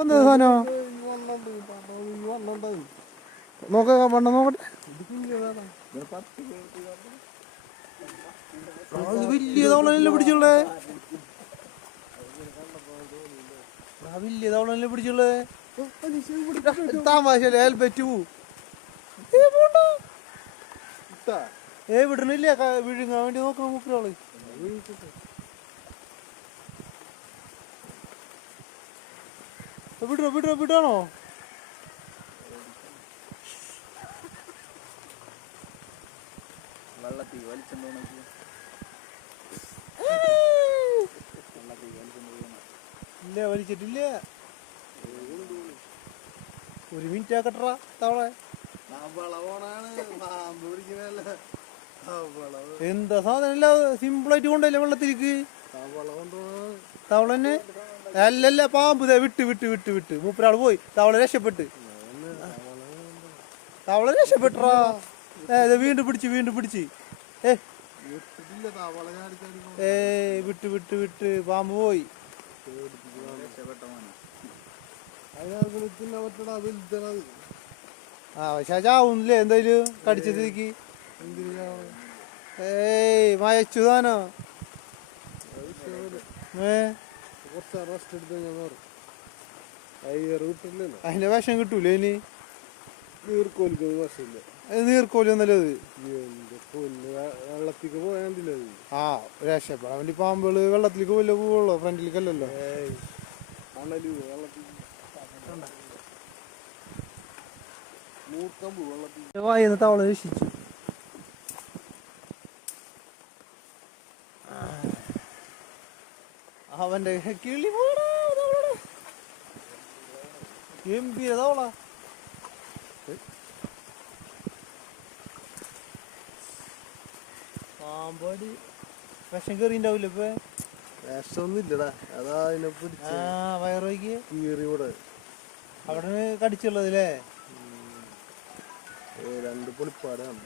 ഇപ്പൊ സാധനോ? നോക്ക വണ്ണം നോക്കട്ടെ. വലിയ തവളനല്ലേ പിടിച്ചുള്ളേ? വലിയ തവളനല്ലേ പിടിച്ചുള്ളേ? തമാശ ഹെൽമെറ്റ് പോ ഏ വിടണില്ല വിഴുങ്ങാൻ വേണ്ടി നോക്കണം മൂപ്പരാൾ വിടണോ വിടണോ? വിടാണോ വെള്ളത്തിൽ വലിച്ചെന്തോണി ഇല്ല വലിച്ചിട്ടില്ല. ഒരു മിനിറ്റ് ആക്കട്ടാ തവളെ. എന്താ സാധനം ആയിട്ട് കൊണ്ടല്ലേ വെള്ളത്തിലേക്ക്? തവള തന്നെ അല്ലല്ല പാമ്പ് വിട്ട് വിട്ട് വിട്ട് വിട്ട്. മൂപ്പരാൾ പോയി. തവള രക്ഷപ്പെട്ട്. തവള രക്ഷപ്പെട്ടറാ. ഏ ദേ വീണ്ടും പിടിച്ച് വീണ്ടും പിടിച്ച്. ഏ. വിട്ട് വിട്ട് വിട്ട്. പാമ്പ് പോയി. ആ പക്ഷെ ചാവുന്നില്ലേ എന്തായാലും കടിച്ചതിക്ക് ഏയ് മയച്ചു താനോ? ഏ. അതിന്റെ വിഷം കിട്ടൂലേ ഇനി? അത് നീർക്കോലി ഒന്നല്ലേ അത്? വെള്ളത്തിക്ക് പോയാണ്ടില്ല ആ രക്ഷപ്പെടാൻ വേണ്ടി പാമ്പുകൾ വെള്ളത്തിലേക്ക് പോലെ പോവുള്ളു? ഫ്രണ്ടിലേക്കല്ലല്ലോ? വെള്ളത്തിൽ വായന്ന് തവള രക്ഷിച്ചു അവന്റെ കിളി പോടാ തവളടെ. ഗംഭീര തവള പാമ്പാടി. വിഷം കയറിണ്ടാവില്ല ഇപ്പൊ? അതാ അതിനെ പിടിച്ച്. വയറോയ്ക്ക് അവിടെ കടിച്ചുള്ളതില്ലേ? രണ്ട് പൊളിപ്പാട് ഉം.